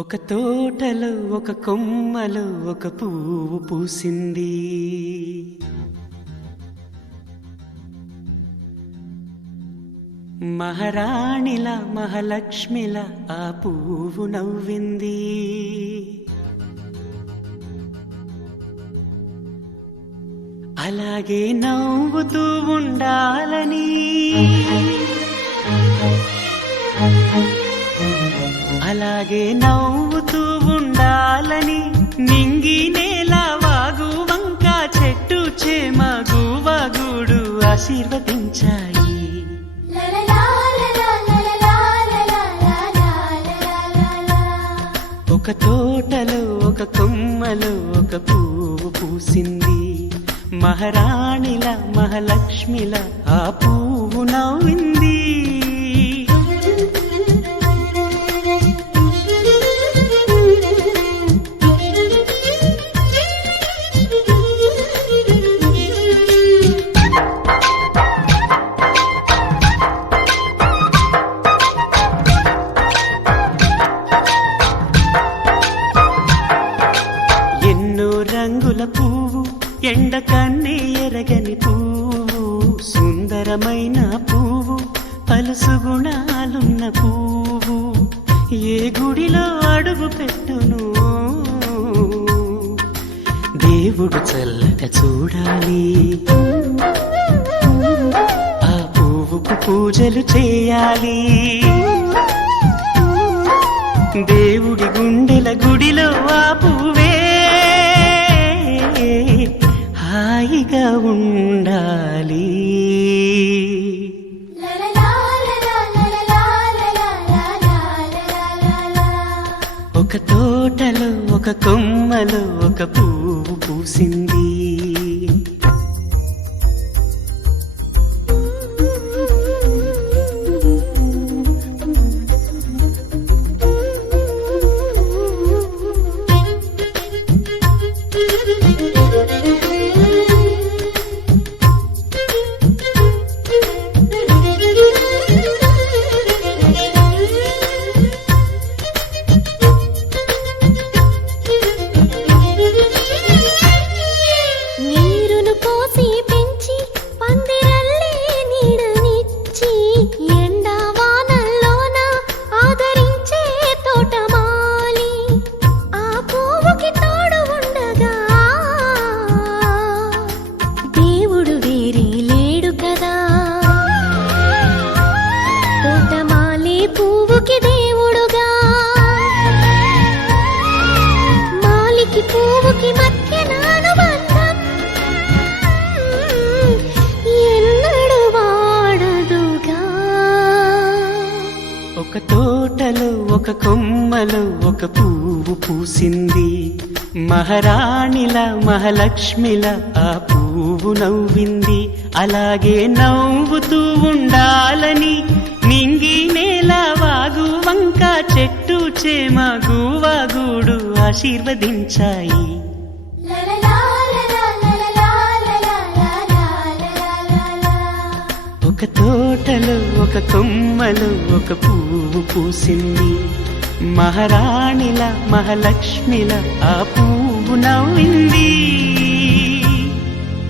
ఒక తోటలో ఒక కొమ్మలో ఒక పువ్వు పూసింది. మహారాణిలా మహాలక్ష్మిలా ఆ పువ్వు నవ్వింది. అలాగే నవ్వుతూ ఉండాలని, అలాగే నవ్వుతూ ఉండాలని నింగి నేల వాగు వంక చెట్టు చేమ గువగూడు ఆశీర్వదించాయి. ఒక తోటలో ఒక కొమ్మలో ఒక పువ్వు పూసింది. మహారాణిలా మహాలక్ష్మిలా ఆ పువ్వు నవ్వింది. రంగుల పువ్వు, ఎండ కన్నే ఎరగని పువ్వు, సుందరమైన పువ్వు, పలుసు గుణాలున్న పువ్వు, ఏ గుడిలో అడుగు పెట్టును దేవుడు చల్లగా చూడాలి. ఆ పువ్వుకు పూజలు చేయాలి. దేవుడి గుండెల గుడిలో ఆ పువ్వే హాయిగా ఉండాలి. ఒక తోటలో ఒక కొమ్మలో ఒక పువ్వు పూసింది. ఒక తోటలో ఒక కొమ్మలో ఒక పువ్వు పూసింది. మహారాణిలా మహాలక్ష్మిలా ఆ పువ్వు నవ్వింది. అలాగే నవ్వుతూ ఉండాలని నింగి నేల వాగు వంక చెట్టు చేమ గువగూడు ఆశీర్వదించాయి. ఒక తోటలో ఒక కొమ్మలో ఒక పువ్వు పూసింది. మహారాణిలా మహాలక్ష్మిలా ఆ పువ్వు నవ్వింది.